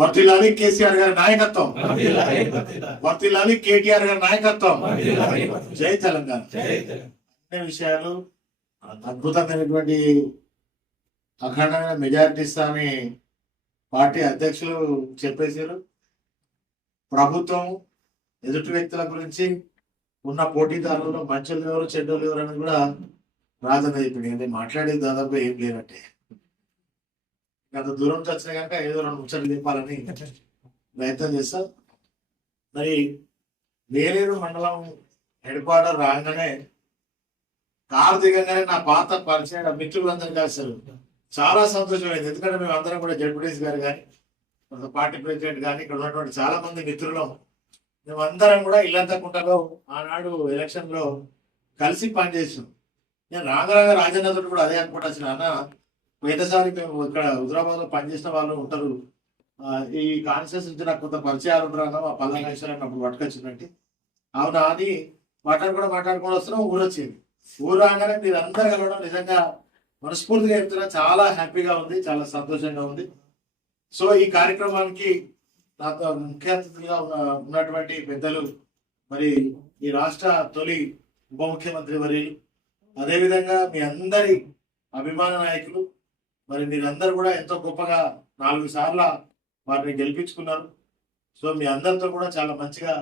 వర్తిల్లాలి కేసీఆర్ గారి నాయకత్వం. వర్తిల్లాలి కేటీఆర్ గారి నాయకత్వం. జై తెలంగాణ. అన్ని విషయాలు అద్భుతమైనటువంటి అఖండమైన మెజారిటీ ఇస్తామని పార్టీ అధ్యక్షులు చెప్పేశారు. ప్రభుత్వం ఎదుటి వ్యక్తుల గురించి ఉన్న పోటీదారులు మంచోళ్ళు ఎవరు చెడ్డోళ్ళు ఎవరు అని కూడా రాజన్న చెప్పింది నేను మాట్లాడేది దాదాపు ఏం లేనట్టే అంత దూరం నుంచి వచ్చిన కనుక ఏదో రెండు ముచ్చట్లు చెప్పాలని ప్రయత్నం చేస్తా. మరి వేలేరు మండలం హెడ్ క్వార్టర్ రాగానే కారు దిగంగానే నా పాత పరిచయం మిత్రులందరూ కలిసారు చాలా సంతోషమైంది ఎందుకంటే మేము అందరం కూడా జడ్పీటీస్ గారు కానీ కొంత పార్టీ ప్రెసిడెంట్ కానీ ఇక్కడ ఉన్నటువంటి చాలా మంది మిత్రులం. మేమందరం కూడా ఇల్లంతకుంటలో ఆనాడు ఎలక్షన్లో కలిసి పనిచేసాం. నేను రాగరాగ రాజన్నతో కూడా అదే అనుకుంటా వచ్చిన అన్న. పోయినసారి మేము ఇక్కడ హుజరాబాద్లో పనిచేసిన వాళ్ళు ఉంటారు. ఈ కాన్షియస్ నుంచి నాకు కొంత పరిచయాలు ఉంటారు మా పల్లె అప్పుడు పట్టుకొచ్చిందంటే. అవునా అని మాట్లాడుకుంటూ మాట్లాడుకుంటూ వస్తున్నాం ఊరు వచ్చింది. ఊరు రాగానే మీరు అందరు కలవడం నిజంగా మనస్ఫూర్తిగా చెప్తున్నా చాలా హ్యాపీగా ఉంది చాలా సంతోషంగా ఉంది. సో ఈ కార్యక్రమానికి నాతో ముఖ్య అతిథులుగా ఉన్న- ఉన్నటువంటి పెద్దలు మరి ఈ రాష్ట్ర తొలి ఉప ముఖ్యమంత్రి వర్యులు అదేవిధంగా మీ అందరి అభిమాన నాయకులు మరి మీరందరూ కూడా ఎంతో గొప్పగా నాలుగు సార్ల వారిని గెలిపించుకున్నారు. సో మీ అందరితో కూడా చాలా మంచిగా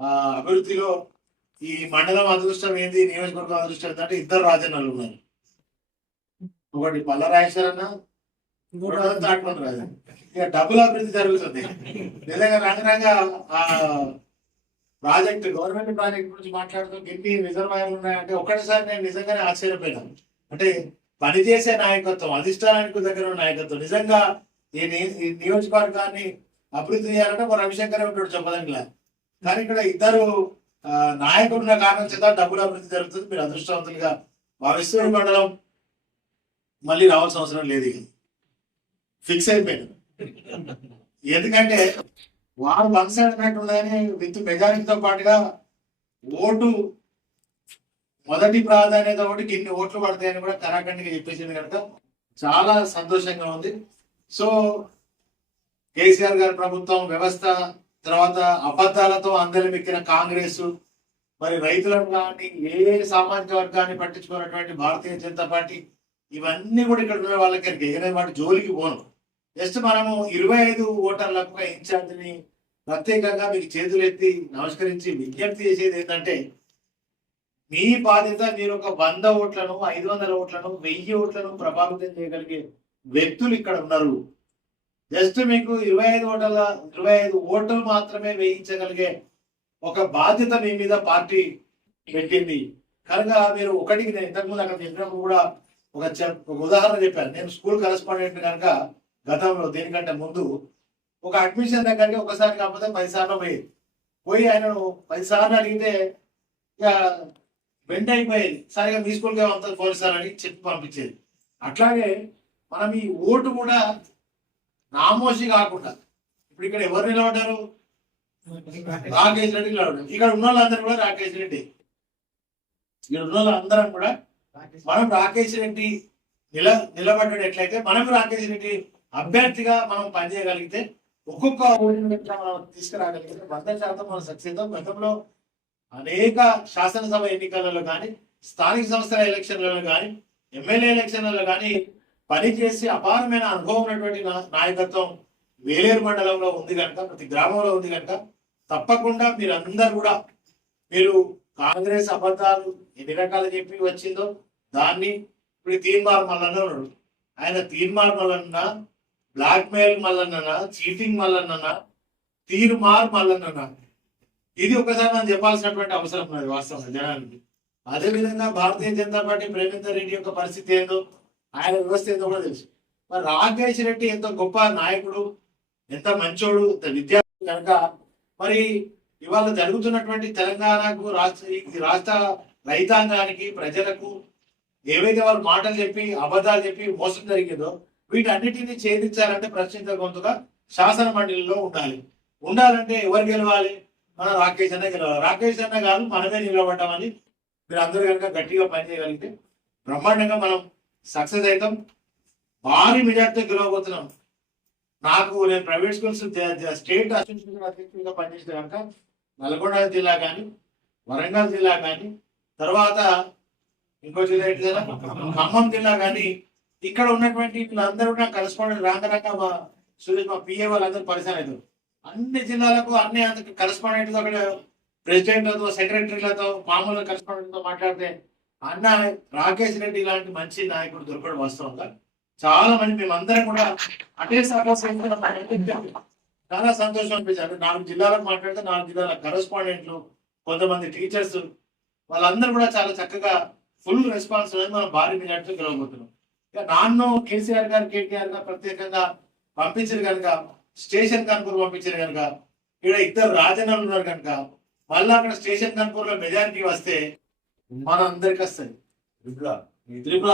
ఆ అభివృద్ధిలో ఈ మండలం అదృష్టం ఏంది నియోజకవర్గం అదృష్టం ఏంటంటే ఇద్దరు రాజన్నలు ఉన్నారు. ఒకటి పల్లరాజేశ్వరన్న ఇంకోటి తాటిపండు రాజు ఇక డబుల్ అభివృద్ధి జరుగుతుంది. నిజంగా రంగరంగా ఆ ప్రాజెక్ట్ గవర్నమెంట్ ప్రాజెక్ట్ గురించి మాట్లాడుతూ ఎన్ని రిజర్వాయర్లు ఉన్నాయంటే ఒకటిసారి నేను నిజంగానే ఆశ్చర్యపోయాను. అంటే పనిచేసే నాయకత్వం అధిష్టానానికి దగ్గర ఉన్న నాయకత్వం. నిజంగా ఈ ఈ నియోజకవర్గాన్ని అభివృద్ధి చేయాలంటే ఒక రవిశంకర్ ఉంటాడు చెప్పడానికి కానీ ఇక్కడ ఇద్దరు నాయకులు ఉన్న కారణం చేత డబ్బులు అభివృద్ధి జరుగుతుంది. మీరు అదృష్టవంతులుగా భావిస్తున్న మండలం. మళ్ళీ రావాల్సిన అవసరం లేదు ఫిక్స్ అయిపోయింది. ఎందుకంటే వారు వన్ సైడ్ ఉన్నదని విత్ మెజారిటీతో పాటుగా ఓటు మొదటి ప్రాధాన్యత ఒకటి ఇన్ని ఓట్లు పడతాయని కూడా కరాఖండిగా చెప్పేసింది కనుక చాలా సంతోషంగా ఉంది. సో కేసీఆర్ గారి ప్రభుత్వం వ్యవస్థ తర్వాత అబద్ధాలతో అందరి మెక్కిన కాంగ్రెస్ మరి రైతులను కానీ ఏ సామాజిక వర్గాన్ని పట్టించుకున్నటువంటి భారతీయ జనతా పార్టీ ఇవన్నీ కూడా ఇక్కడ ఉన్న వాళ్ళకి ఎగనే వాటి జోలికి పోను. జస్ట్ మనము ఇరవై ఐదు ఓటర్లకు ఇన్ఛార్జిని ప్రత్యేకంగా మీకు చేతులు ఎత్తి నమస్కరించి విజ్ఞప్తి చేసేది ఏంటంటే మీ బాధ్యత మీరు ఒక వంద ఓట్లను ఐదు వందల ఓట్లను వెయ్యి ఓట్లను ప్రభావితం చేయగలిగే వ్యక్తులు ఇక్కడ ఉన్నారు. జస్ట్ మీకు ఇరవై ఐదు ఓట్ల ఇరవై ఐదు ఓట్లు మాత్రమే వేయించగలిగే ఒక బాధ్యత మీ మీద పార్టీ పెట్టింది. కనుక మీరు ఒకటికి నేను ఇంతకుముందు అక్కడ చెప్పినప్పుడు కూడా ఒక చెప్- ఒక ఉదాహరణ చెప్పాను. నేను స్కూల్ కరెస్పాండెంట్ కనుక గతంలో దీనికంటే ముందు ఒక అడ్మిషన్ దగ్గరికి ఒకసారి కాకపోతే పది సార్లు పోయేది. పోయి ఆయనను పది సార్లు అడిగితే ఇక బెండ్ అయిపోయేది. సరిగా మీ స్కూల్కి అంత పోలీసారని చెప్పి పంపించేది. అట్లాగే మనం ఈ ఓటు కూడా నామోషి కాకుండా ఇప్పుడు ఇక్కడ ఎవరు నిలబడ్డారు? రాకేష్ రెడ్డి నిలబడ్డారు. ఇక్కడ ఉన్న వాళ్ళందరూ కూడా రాకేష్ రెడ్డి. ఇక్కడ ఉన్న వాళ్ళందరం కూడా మనం రాకేష్ రెడ్డి నిల నిలబడ్డాడు ఎట్లయితే మనం రాకేష్ రెడ్డి అభ్యర్థిగా మనం పనిచేయగలిగితే ఒక్కొక్క ఓటుని మనం తీసుకురాగలిగితే వంద శాతం మనం సక్సెస్ గతంలో అనేక శాసనసభ ఎన్నికలలో కానీ స్థానిక సంస్థల ఎలక్షన్లలో కానీ ఎమ్మెల్యే ఎలక్షన్లలో కానీ పనిచేసి అపారమైన అనుభవం ఉన్నటువంటి నాయకత్వం వేలేరు మండలంలో ఉంది కనుక ప్రతి గ్రామంలో ఉంది కనుక తప్పకుండా మీరందరూ కూడా మీరు కాంగ్రెస్ అబద్ధాలు ఎన్ని రకాలు చెప్పి వచ్చిందో దాన్ని ఇప్పుడు తీర్మార్ మల్లన్న ఉన్నాడు. ఆయన తీర్మార్ మల్లన్న బ్లాక్మెయిల్ మల్లన్న చీటింగ్ మల్లన్న తీర్మార్ మల్లన్న ఇది ఒకసారి మనం చెప్పాల్సినటువంటి అవసరం ఉన్నది వాస్తవంగా జనానికి. అదే విధంగా భారతీయ జనతా పార్టీ ప్రేమేందర్ రెడ్డి యొక్క పరిస్థితి ఏందో ఆయన వ్యవస్థ ఏందో కూడా తెలుసు. మరి రాకేష్ రెడ్డి ఎంత గొప్ప నాయకుడు ఎంత మంచోడు ఎంత విద్యార్థి కనుక మరి ఇవాళ జరుగుతున్నటువంటి తెలంగాణకు రాష్ట్ర రాష్ట్ర రైతాంగానికి ప్రజలకు ఏవైతే వాళ్ళు మాటలు చెప్పి అబద్ధాలు చెప్పి మోసం జరిగిందో వీటన్నిటిని ఛేదించాలంటే ప్రశ్నించగొంతుగా శాసన మండలిలో ఉండాలి. ఉండాలంటే ఎవరు గెలవాలి? మన రాకేష్ అన్న గెలవాలి. రాకేష్ అన్న కాదు మనమే నిలబడ్డామని మీరు అందరూ కనుక గట్టిగా పనిచేయగలిగితే బ్రహ్మాండంగా మనం సక్సెస్ అవుతాం. భారీ మెజార్టీతో గెలవబోతున్నాం. నాకు నేను ప్రైవేట్ స్కూల్స్ స్టేట్ అసోసియేషన్ అధ్యక్షుడిగా పనిచేసిన కనుక నల్గొండ జిల్లా కానీ వరంగల్ జిల్లా కానీ తర్వాత ఇంకో జిల్లా ఏంటి ఖమ్మం జిల్లా కానీ ఇక్కడ ఉన్నటువంటి వీళ్ళందరూ కూడా కలుసుకోవడం రాక రాక సురేష్ మా పిఏ వాళ్ళందరూ పరిచయం అవుతారు. అన్ని జిల్లాలకు అన్ని కరెస్పాండెంట్ అక్కడ ప్రెసిడెంట్లతో సెక్రటరీలతో మామూలు కరెస్పాండెంట్తో మాట్లాడితే అన్న రాకేష్ రెడ్డి లాంటి మంచి నాయకుడు దొరకడం వాస్తవంగా? చాలా మంది మేమందరం కూడా అటే సపోర్ట్ చాలా సంతోషం అనిపించారు నాలుగు జిల్లాలకు మాట్లాడితే నాలుగు జిల్లాల కరెస్పాండెంట్లు కొంతమంది టీచర్స్ వాళ్ళందరూ కూడా చాలా చక్కగా ఫుల్ రెస్పాన్స్ అనేది మనం భారీ మెజార్టీతో గెలవబోతున్నాం. ఇక నాన్న కేసీఆర్ గారు కేటీఆర్ గారు ప్రత్యేకంగా పంపించారు కనుక స్టేషన్ కాన్పూర్ పంపించారు కనుక ఇక్కడ ఇద్దరు రాజన్నలు ఉన్నారు కనుక మళ్ళీ అక్కడ స్టేషన్ కాన్పూర్లో మెజారిటీ వస్తే మన అందరికి వస్తుంది. త్రిపుర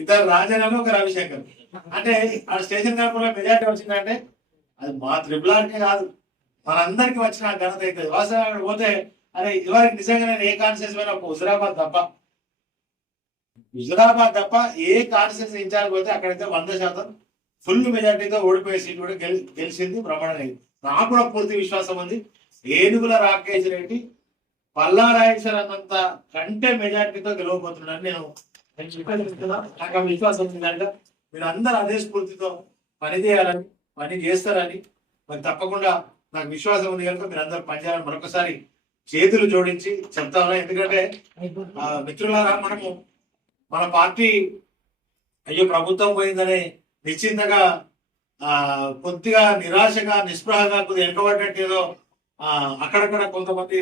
ఇద్దరు రాజన్నలు ఒక రవిశంకర్. అంటే ఆ స్టేషన్ కాన్పూర్లో మెజారిటీ వచ్చిందంటే అది మా త్రిపులాకే కాదు. మనందరికి వచ్చిన ఘనత అవుతుంది. వాస్తవం అక్కడ పోతే అరే ఇవరికి నిజంగా నేను ఏ కాన్షియస్ పోయినా ఒక హుజరాబాద్ తప్ప హుజరాబాద్ తప్ప ఏ కాన్స్టిట్యూన్సీ ఇన్ఛార్జ్ పోతే అక్కడైతే వంద శాతం ఫుల్ మెజార్టీతో ఓడిపోయే సీట్ కూడా గెలి గెలిచింది బ్రహ్మాండంగా నాకు కూడా పూర్తి విశ్వాసం ఉంది. ఏనుగుల రాకేష్ రెడ్డి పల్లా రాజేశ్వర్ అన్నంత కంటే మెజార్టీతో గెలవబోతున్నాడని నేను నేను నాకు ఆ విశ్వాసం ఉంది కనుక మీరు అందరూ అదే స్ఫూర్తితో పని చేయాలని పని చేస్తారని మరి తప్పకుండా నాకు విశ్వాసం ఉంది కనుక మీరు అందరూ పనిచేయాలని మరొకసారి చేతులు జోడించి చెప్తాను. ఎందుకంటే ఆ, మిత్రులారా మనము మన పార్టీ అయ్యో ప్రభుత్వం పోయిందని నిశ్చింతగా ఆ కొద్దిగా నిరాశగా నిస్పృహగా కొద్దిగా వెనుకబడినట్టు ఏదో ఆ అక్కడక్కడ కొంతమంది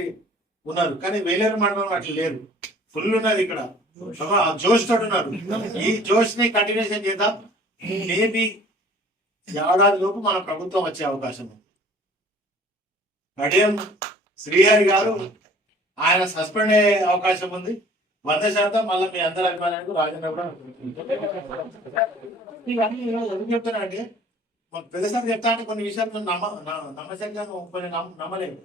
ఉన్నారు. కానీ వేలేరు మండలం అట్లా లేరు. ఫుల్ ఉన్నది ఇక్కడ. జోష్ తోటి ఉన్నారు. ఈ జోష్ని కంటిన్యూషన్ చేద్దాం మేబీ ఏడాది లోపు మన ప్రభుత్వం వచ్చే అవకాశం ఉంది. కడియం శ్రీహరి గారు ఆయన సస్పెండ్ అయ్యే అవకాశం ఉంది. వంద శాతం మళ్ళీ మీ అందరి అభిమానానికి రాజేంద్ర కూడా ఇవన్నీ ఎందుకు చెప్తున్నా అంటే ప్రదేశాలు చెప్తా అంటే కొన్ని విషయాలు నమ్మ న- నమ్మశక్యంగా కొన్ని నమ్మ- నమ్మలేము.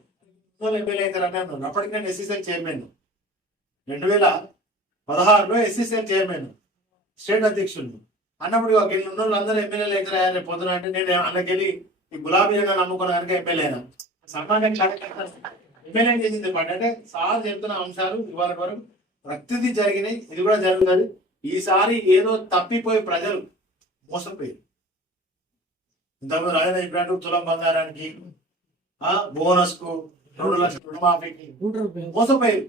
ఎమ్మెల్యే అవుతారు అన్నాను అప్పటికి నేను ఎస్సీసీఎల్ చైర్మన్. రెండు వేల పదహారులో ఎస్సీసీఎల్ చైర్మన్ స్టేట్ అధ్యక్షుడు. అన్నప్పుడు ఒక ఇల్లు ఉన్న అందరూ ఎమ్మెల్యేలు అవుతారా రేపు పొద్దున అంటే నేను అన్నకెళ్ళి ఈ గులాబీ జెండా నమ్ముకున్న కనుక ఎమ్మెల్యే అయినా. సన్మానం ఎమ్మెల్యే చేసింది పాట అంటే సార్ చెప్తున్న అంశాలు ఇవాళ వరకు ప్రతిదీ జరిగినాయి. ఇది కూడా జరుగుతుంది. ఈసారి ఏదో తప్పిపోయి ప్రజలు మోసపోయారు. ఇంతకుముందు రాజధాని ఇప్పుడు తులం బంగారానికి ఆ బోనస్కు రెండు లక్షల రుణమాఫీకి మోసపోయారు.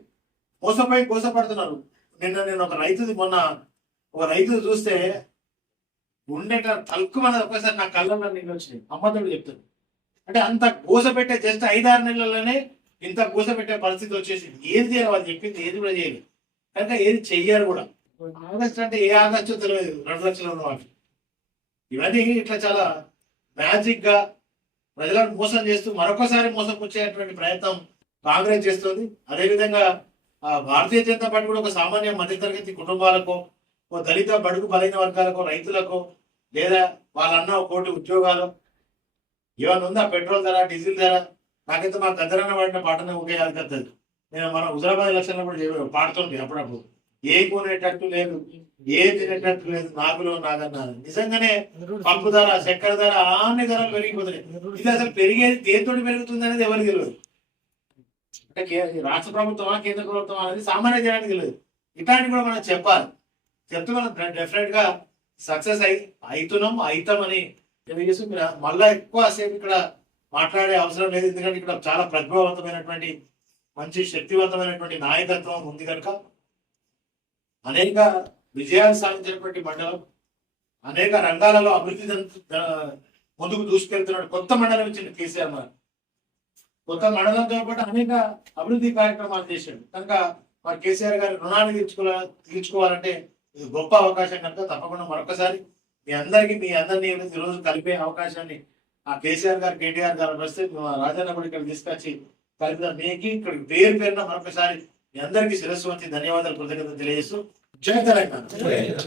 మోసపోయి మోసపడుతున్నారు. నిన్న నేను ఒక రైతుది మొన్న ఒక రైతు చూస్తే ఉండేట తలుకు మన ఒకసారి నా కళ్ళల్లో నీళ్ళు వచ్చినాయి. అమ్మతోడు చెప్తాను అంటే అంత కూసపెట్టే జస్ట్ ఐదారు నెలల్లోనే ఇంత కూసపెట్టే పరిస్థితి వచ్చేసింది. ఏది చేయాలి వాళ్ళు చెప్పింది ఏది కూడా చేయలేదు. కనుక ఏది చెయ్యారు కూడా. ఆగస్ట్ అంటే ఏ ఆగస్టు తెలియదు రెండు లక్షలు రుణమాఫీ ఇవన్నీ ఇట్లా చాలా మ్యాజిక్గా ప్రజలను మోసం చేస్తూ మరొకసారి మోసపుచ్చేటువంటి ప్రయత్నం కాంగ్రెస్ చేస్తుంది. అదేవిధంగా ఆ, భారతీయ జనతా పార్టీ కూడా ఒక సామాన్య మధ్యతరగతి కుటుంబాలకు ఓ దళిత బడుగు బలైన వర్గాలకు రైతులకు లేదా వాళ్ళన్న కోటి ఉద్యోగాలు ఏమన్నా ఉందా? పెట్రోల్ ధర డీజిల్ ధర? నాకైతే మా గద్దరన్న పడిన పాటనే ఒకే యాదకత్తది. నేను మన హుజరాబాద్ ఎలక్షన్లో కూడా చెప్పాను, పాడుతుంది అప్పుడప్పుడు. ఏ కొనేటట్టు లేదు ఏ తినేటట్టు లేదు నాగులో నాగన్న నిజంగానే పప్పు ధర చక్కెర ధర అన్ని ధరలు పెరిగిపోతున్నాయి. ఇది అసలు పెరిగేది దేంతో పెరుగుతుంది అనేది ఎవరికి తెలియదు. అంటే రాష్ట్ర ప్రభుత్వమా కేంద్ర ప్రభుత్వం అనేది సామాన్య జనానికి తెలియదు. ఇట్లాంటివి కూడా మనం చెప్పాలి. చెప్తే మనం డెఫినెట్గా సక్సెస్ అయి అవుతున్నాం అవుతామని తెలియజేసి మీరు మళ్ళా ఎక్కువ సేపు ఇక్కడ మాట్లాడే అవసరం లేదు. ఎందుకంటే ఇక్కడ చాలా ప్రతిభావంతమైనటువంటి మంచి శక్తివంతమైనటువంటి నాయకత్వం ఉంది కనుక అనేక విజయాలు సాధించినటువంటి మండలం అనేక రంగాలలో అభివృద్ధి ముందుకు దూసుకెళ్తున్నాడు కొత్త మండలం ఇచ్చింది కేసీఆర్ మరి. కొత్త మండలంతో పాటు అనేక అభివృద్ధి కార్యక్రమాలు చేశాడు. కనుక మరి కేసీఆర్ గారి రుణాన్ని తీర్చుకోవాలి తీర్చుకోవాలంటే ఇది గొప్ప అవకాశం కనుక తప్పకుండా మరొకసారి మీ అందరికీ మీ అందరినీ ఈరోజు రోజు కలిపే అవకాశాన్ని ఆ కేసీఆర్ గారు కేటీఆర్ గారు వస్తే రాజన్న కూడా ఇక్కడ తీసుకొచ్చి కలిపిన నీకి ఇక్కడ పేరు పేరున మరొకసారి మీ అందరికీ శిరస్సు వచ్చి ధన్యవాదాలు కృతజ్ఞతలు తెలియజేస్తూ జయ తెలంగాణ.